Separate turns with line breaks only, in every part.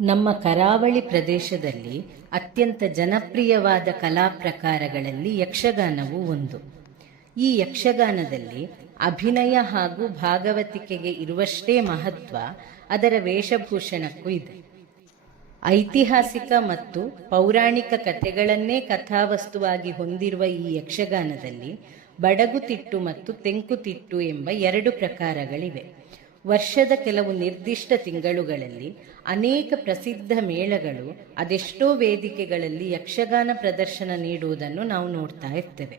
ನಮ್ಮ ಕರಾವಳಿ ಪ್ರದೇಶದಲ್ಲಿ ಅತ್ಯಂತ ಜನಪ್ರಿಯವಾದ ಕಲಾ ಪ್ರಕಾರಗಳಲ್ಲಿ ಯಕ್ಷಗಾನವು ಒಂದು. ಈ ಯಕ್ಷಗಾನದಲ್ಲಿ ಅಭಿನಯ ಹಾಗೂ ಭಾಗವತಿಕೆಗೆ ಇರುವಷ್ಟೇ ಮಹತ್ವ ಅದರ ವೇಷಭೂಷಣಕ್ಕೂ ಇದೆ. ಐತಿಹಾಸಿಕ ಮತ್ತು ಪೌರಾಣಿಕ ಕಥೆಗಳನ್ನೇ ಕಥಾವಸ್ತುವಾಗಿ ಹೊಂದಿರುವ ಈ ಯಕ್ಷಗಾನದಲ್ಲಿ ಬಡಗುತಿಟ್ಟು ಮತ್ತು ತೆಂಕುತಿಟ್ಟು ಎಂಬ ಎರಡು ಪ್ರಕಾರಗಳಿವೆ. ವರ್ಷದ ಕೆಲವು ನಿರ್ದಿಷ್ಟ ತಿಂಗಳುಗಳಲ್ಲಿ ಅನೇಕ ಪ್ರಸಿದ್ಧ ಮೇಳಗಳು ಅದೆಷ್ಟೋ ವೇದಿಕೆಗಳಲ್ಲಿ ಯಕ್ಷಗಾನ ಪ್ರದರ್ಶನ ನೀಡುವುದನ್ನು ನಾವು ನೋಡ್ತಾ ಇರ್ತೇವೆ.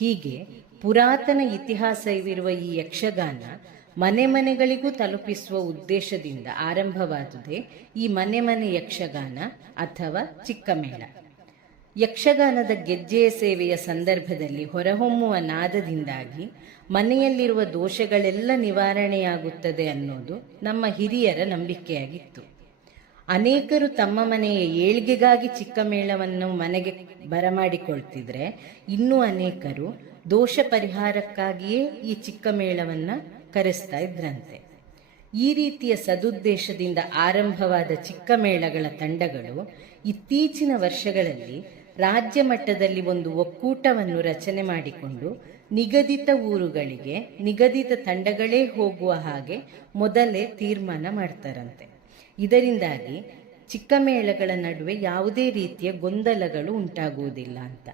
ಹೀಗೆ ಪುರಾತನ ಇತಿಹಾಸವಿರುವ ಈ ಯಕ್ಷಗಾನ ಮನೆ ಮನೆಗಳಿಗೂ ತಲುಪಿಸುವ ಉದ್ದೇಶದಿಂದ ಆರಂಭವಾದುದೇ ಈ ಮನೆ ಮನೆ ಯಕ್ಷಗಾನ ಅಥವಾ ಚಿಕ್ಕಮೇಳ ಯಕ್ಷಗಾನದ ಗೆಜ್ಜೆಯ ಸೇವೆಯ ಸಂದರ್ಭದಲ್ಲಿ ಹೊರಹೊಮ್ಮುವ ನಾದದಿಂದಾಗಿ ಮನೆಯಲ್ಲಿರುವ ದೋಷಗಳೆಲ್ಲ ನಿವಾರಣೆಯಾಗುತ್ತದೆ ಅನ್ನೋದು ನಮ್ಮ ಹಿರಿಯರ ನಂಬಿಕೆಯಾಗಿತ್ತು. ಅನೇಕರು ತಮ್ಮ ಮನೆಯ ಏಳ್ಗೆಗಾಗಿ ಚಿಕ್ಕ ಮೇಳವನ್ನು ಮನೆಗೆ ಬರಮಾಡಿಕೊಳ್ತಿದ್ರೆ ಇನ್ನೂ ಅನೇಕರು ದೋಷ ಪರಿಹಾರಕ್ಕಾಗಿಯೇ ಈ ಚಿಕ್ಕ ಮೇಳವನ್ನ ಕರೆಸ್ತಾ ಇದ್ರಂತೆ. ಈ ರೀತಿಯ ಸದುದ್ದೇಶದಿಂದ ಆರಂಭವಾದ ಚಿಕ್ಕ ಮೇಳಗಳ ತಂಡಗಳು ಇತ್ತೀಚಿನ ವರ್ಷಗಳಲ್ಲಿ ರಾಜ್ಯ ಮಟ್ಟದಲ್ಲಿ ಒಂದು ಒಕ್ಕೂಟವನ್ನು ರಚನೆ ಮಾಡಿಕೊಂಡು ನಿಗದಿತ ಊರುಗಳಿಗೆ ನಿಗದಿತ ತಂಡಗಳೇ ಹೋಗುವ ಹಾಗೆ ಮೊದಲೇ ತೀರ್ಮಾನ ಮಾಡ್ತಾರಂತೆ. ಇದರಿಂದಾಗಿ ಚಿಕ್ಕ ಮೇಳಗಳ ನಡುವೆ ಯಾವುದೇ ರೀತಿಯ ಗೊಂದಲಗಳು ಉಂಟಾಗುವುದಿಲ್ಲ ಅಂತ.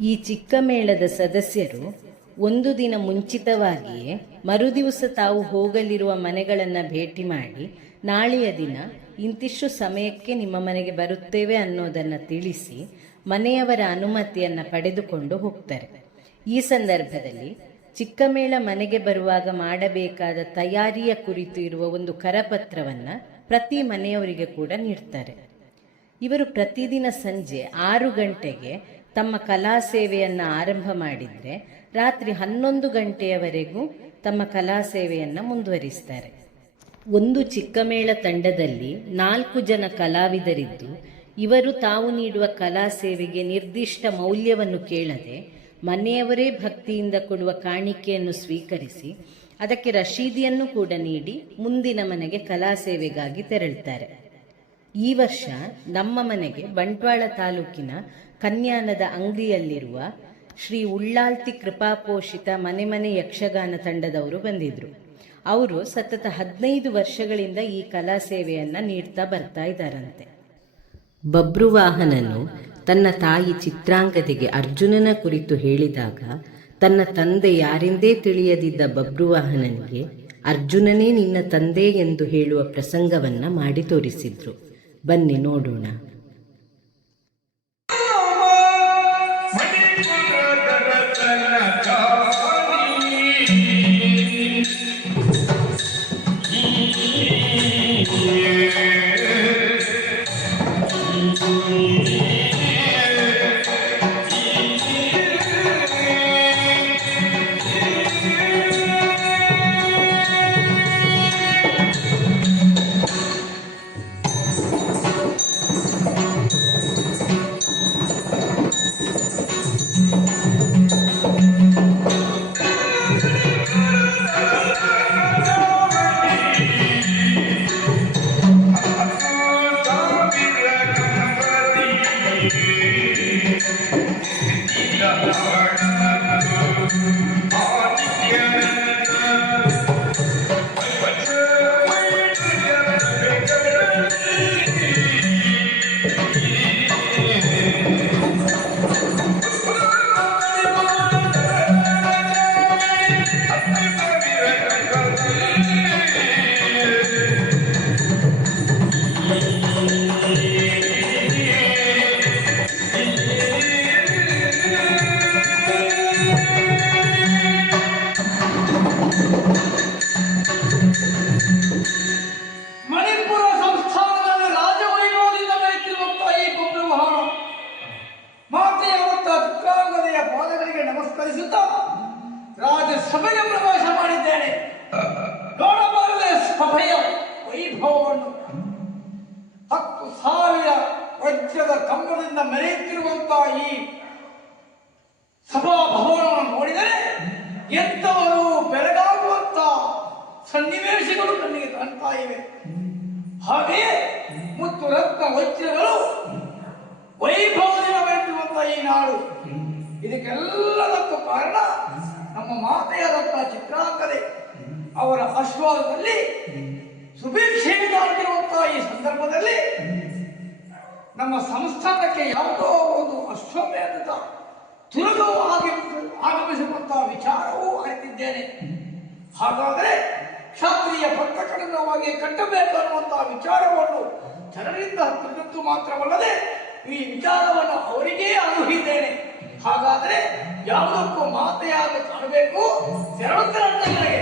ಈ ಚಿಕ್ಕ ಮೇಳದ ಸದಸ್ಯರು ಒಂದು ದಿನ ಮುಂಚಿತವಾಗಿಯೇ ಮರುದಿವಸ ತಾವು ಹೋಗಲಿರುವ ಮನೆಗಳನ್ನು ಭೇಟಿ ಮಾಡಿ, ನಾಳೆಯ ದಿನ ಇಂತಿಷ್ಟು ಸಮಯಕ್ಕೆ ನಿಮ್ಮ ಮನೆಗೆ ಬರುತ್ತೇವೆ ಅನ್ನೋದನ್ನು ತಿಳಿಸಿ ಮನೆಯವರ ಅನುಮತಿಯನ್ನು ಪಡೆದುಕೊಂಡು ಹೋಗ್ತಾರೆ. ಈ ಸಂದರ್ಭದಲ್ಲಿ ಚಿಕ್ಕಮೇಳ ಮನೆಗೆ ಬರುವಾಗ ಮಾಡಬೇಕಾದ ತಯಾರಿಯ ಕುರಿತು ಇರುವ ಒಂದು ಕರಪತ್ರವನ್ನು ಪ್ರತಿ ಮನೆಯವರಿಗೆ ಕೂಡ ನೀಡ್ತಾರೆ. ಇವರು ಪ್ರತಿದಿನ ಸಂಜೆ ಆರು ಗಂಟೆಗೆ ತಮ್ಮ ಕಲಾ ಸೇವೆಯನ್ನು ಆರಂಭ ಮಾಡಿದರೆ ರಾತ್ರಿ ಹನ್ನೊಂದು ಗಂಟೆಯವರೆಗೂ ತಮ್ಮ ಕಲಾ ಸೇವೆಯನ್ನು ಮುಂದುವರಿಸ್ತಾರೆ. ಒಂದು ಚಿಕ್ಕಮೇಳ ತಂಡದಲ್ಲಿ ನಾಲ್ಕು ಜನ ಕಲಾವಿದರಿದ್ದು ಇವರು ತಾವು ನೀಡುವ ಕಲಾ ಸೇವೆಗೆ ನಿರ್ದಿಷ್ಟ ಮೌಲ್ಯವನ್ನು ಕೇಳದೆ ಮನೆಯವರೇ ಭಕ್ತಿಯಿಂದ ಕೊಡುವ ಕಾಣಿಕೆಯನ್ನು ಸ್ವೀಕರಿಸಿ ಅದಕ್ಕೆ ರಶೀದಿಯನ್ನು ಕೂಡ ನೀಡಿ ಮುಂದಿನ ಮನೆಗೆ ಕಲಾ ಸೇವೆಗಾಗಿ ತೆರಳುತ್ತಾರೆ. ಈ ವರ್ಷ ನಮ್ಮ ಮನೆಗೆ ಬಂಟ್ವಾಳ ತಾಲೂಕಿನ ಕನ್ಯಾನದ ಅಂಗಡಿಯಲ್ಲಿರುವ ಶ್ರೀ ಉಳ್ಳಾಲ್ತಿ ಕೃಪಾಪೋಷಿತ ಮನೆ ಮನೆ ಯಕ್ಷಗಾನ ತಂಡದವರು ಬಂದಿದ್ರು. ಅವರು ಸತತ ಹದಿನೈದು ವರ್ಷಗಳಿಂದ ಈ ಕಲಾ ಸೇವೆಯನ್ನು ನೀಡ್ತಾ ಬರ್ತಾ ಇದ್ದಾರಂತೆ ಬಬ್ರುವಾಹನನು ತನ್ನ ತಾಯಿ ಚಿತ್ರಾಂಗದೆಗೆ ಅರ್ಜುನನ ಕುರಿತು ಹೇಳಿದಾಗ, ತನ್ನ ತಂದೆ ಯಾರೆಂದೇ ತಿಳಿಯದಿದ್ದ ಬಬ್ರುವಾಹನನಿಗೆ ಅರ್ಜುನನೇ ನಿನ್ನ ತಂದೆ ಎಂದು ಹೇಳುವ ಪ್ರಸಂಗವನ್ನ ಮಾಡಿ ತೋರಿಸಿದ್ರು. ಬನ್ನಿ ನೋಡೋಣ.
ವಜ್ರದ ಕಂಬದಿಂದ ಮೆರೆಯುತ್ತಿರುವಂತಹ ಈ ಸಭಾಭವನವನ್ನು ನೋಡಿದರೆ ಎಂಥವರು ಬೆಳಗಾಗುವಂತ ಸನ್ನಿವೇಶಗಳು ನನಗೆ ಕಾಣ್ತಾ ಇವೆ. ಹಾಗೆಯೇ ರಕ್ತ ವಜ್ರಗಳು ವೈಭವದಿಂದ ಈ ನಾಡು. ಇದಕ್ಕೆಲ್ಲದಕ್ಕೂ ಕಾರಣ ನಮ್ಮ ಮಾತೆಯಾದಂತಹ ಚಿತ್ರಾಂಗದೆ. ಅವರ ಆಶ್ವಾದದಲ್ಲಿ ಆಗಿರುವಂತಹ ಈ ಸಂದರ್ಭದಲ್ಲಿ ನಮ್ಮ ಸಂಸ್ಥಾನಕ್ಕೆ ಯಾವುದೋ ಒಂದು ಅಶ್ವಮೇಧದ ತುರುಗವು ಆಗಿ ಆಗಮಿಸುವಂತಹ ವಿಚಾರವೂ ಅರಿತಿದ್ದೇನೆ. ಹಾಗಾದರೆ ಕ್ಷಾತ್ರಿಯ ಭಕ್ತಕಡನವಾಗಿ ಕಟ್ಟಬೇಕು ಅನ್ನುವಂತಹ ವಿಚಾರವನ್ನು ಜನರಿಂದ ತಿಳಿದದ್ದು ಮಾತ್ರವಲ್ಲದೆ ಈ ವಿಚಾರವನ್ನು ಅವರಿಗೇ ಅನುಹಿದ್ದೇನೆ ಹಾಗಾದರೆ ಯಾವುದಕ್ಕೂ ಮಾತೆಯಾಗ ಕಾಣಬೇಕು. ಶರಣರಿಗೆ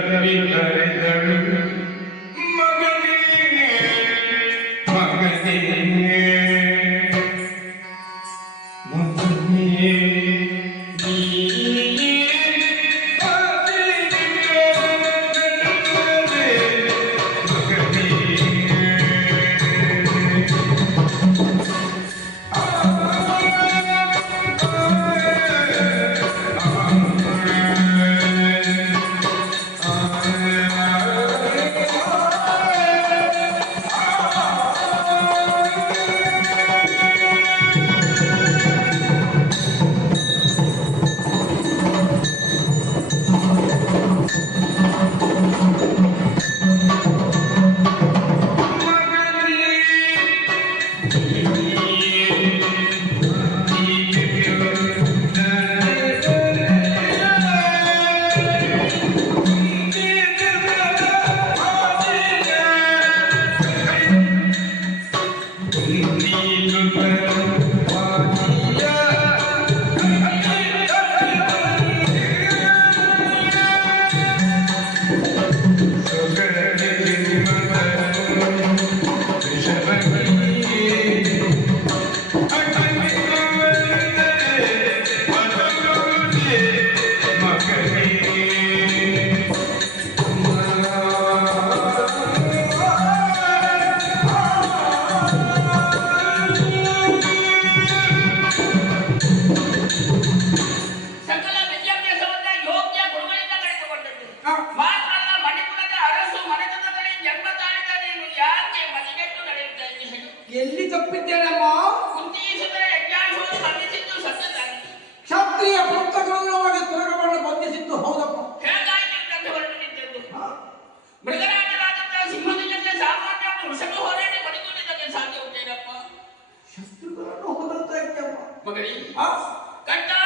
ಕರೆದಳು ಮಗನೇ
ಸಾಧ್ಯ ಉಂಟೇನಪ್ಪ
ಶಸ್ತ್ರಗಳನ್ನು ಹೊದರ್ತಾ ಇದ್ದಮ್ಮ
ಮಗಳಿ
ಆ,
ಕಟ್ಟಾನು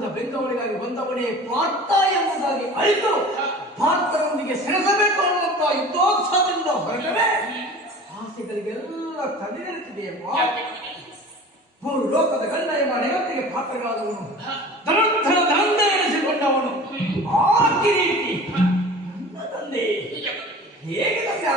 ತುರಗದ ಬೆಂದವರಿಗಾಗಿ ಬಂದವನೇ ಪಾರ್ಥ ಎಂಬುದಾಗಿ ಅರಿತು ಪಾರ್ಥರೊಂದಿಗೆ ಸೆಣಸಬೇಕು ಅನ್ನುವಂತಹ ಯುದ್ಧೋತ್ಸಾಹದಿಂದ ಹೊರಟರೆ ಆಸೆಗಳಿಗೆಲ್ಲ ತಡೆನಿರುತ್ತಿದೆಯಮ್ಮ ಮೂರು ಲೋಕದ ಗಂಡ ಎಂಬ ನೆಗತ್ತಿಗೆ ಪಾತ್ರಗಳಾದವನು ಧನುರ್ಧರ ದಂಡ ಎನಿಸಿಕೊಂಡವನು. ಆ ಕಿರೀಟಿ ನನ್ನ ತಂದೆ. ಹೇಗೆ ತಂದೆ?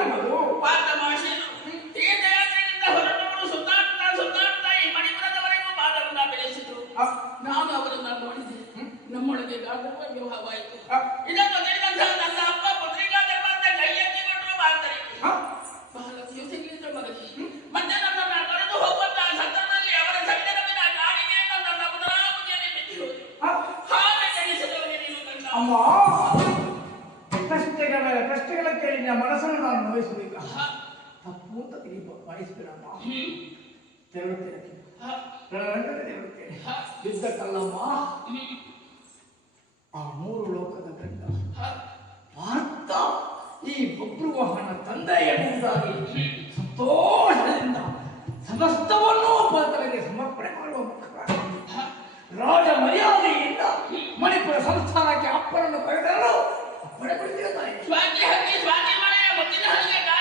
ಇದ್ದೇನೆ ಪಾತ್ರ ಮಹರ್ಷಿ ತೀರ್ಥಯಾತ್ರೆಯಿಂದ ಹೊರಟವರು ಸುತ್ತಾಡ್ತಾ ಸುತ್ತಾಡ್ತಾ ಈ ಮಣಿಪುರದವರೆಗೂ ಪಾದವನ್ನ ಬೆಳೆಸಿದ್ರು. ನಾನು ಅವರನ್ನ ನೋಡಿದೆ. ನಮ್ಮೊಳಗೆ ಗಾಢವ ವಿವಾಹವಾಯಿತು.
ಆ.
ಇದನ್ನು ತಿಳಿದಂತಹ ನನ್ನ ಅಪ್ಪ ಪತ್ರಿಕಾ ಧರ್ಮದ ಕೈ ಎತ್ತಿಕೊಂಡ್ರು
ಮಾತರಿ?
ಬಹಳ ದಿವಸಗಳಿಂದ ಮಗನೇ ಮತ್ತೆ ನನ್ನನ್ನ ಕರೆದು ಹೋಗುವಂತಹ ಸಂದರ್ಭದಲ್ಲಿ ಅವರ ಸಂಗಡವಿನ ಗಾಳಿಗೆಯನ್ನು ನನ್ನ ಹೋದರು
ಆ?
ಹಾಗೆ ಜನಿಸಿದವನೇ ನೀನು
ಅಮ್ಮ. ಪ್ರಶ್ನೆಗಳ ಪ್ರಶ್ನೆಗಳ ಕೇಳಿ ನನ್ನ ಮನಸ್ಸನ್ನು ನಾನು ನೋಯಿಸಬೇಕ ತಪ್ಪು ಅಂತ ತಿಳಿ ಬಯಸ್ಬೇಡಮ್ಮ ತೆರಳುತ್ತೇನೆ ತೆರಳುತ್ತೇನೆ ಯುದ್ಧಕ್ಕಲ್ಲಮ್ಮ ಆ ಮೂರು ಲೋಕದ ಗಂಡ ಪಾರ್ಥ ಈ ಬಬ್ರುವಾಹನ ತಂದೆ ಎಂಬುದಾಗಿ ಸಂತೋಷದಿಂದ ಸಮಸ್ತವನ್ನೂ ಪಾತ್ರರಿಗೆ ಸಮರ್ಪಣೆ ಮಾಡುವ ಮುಖ ರಾಜ ಮರ್ಯಾದೆಯಿಂದ ಮಣಿಪುರ ಸಂಸ್ಥಾನಕ್ಕೆ ಅಪ್ಪನನ್ನು ಕರೆದರು
我今
天
很勇。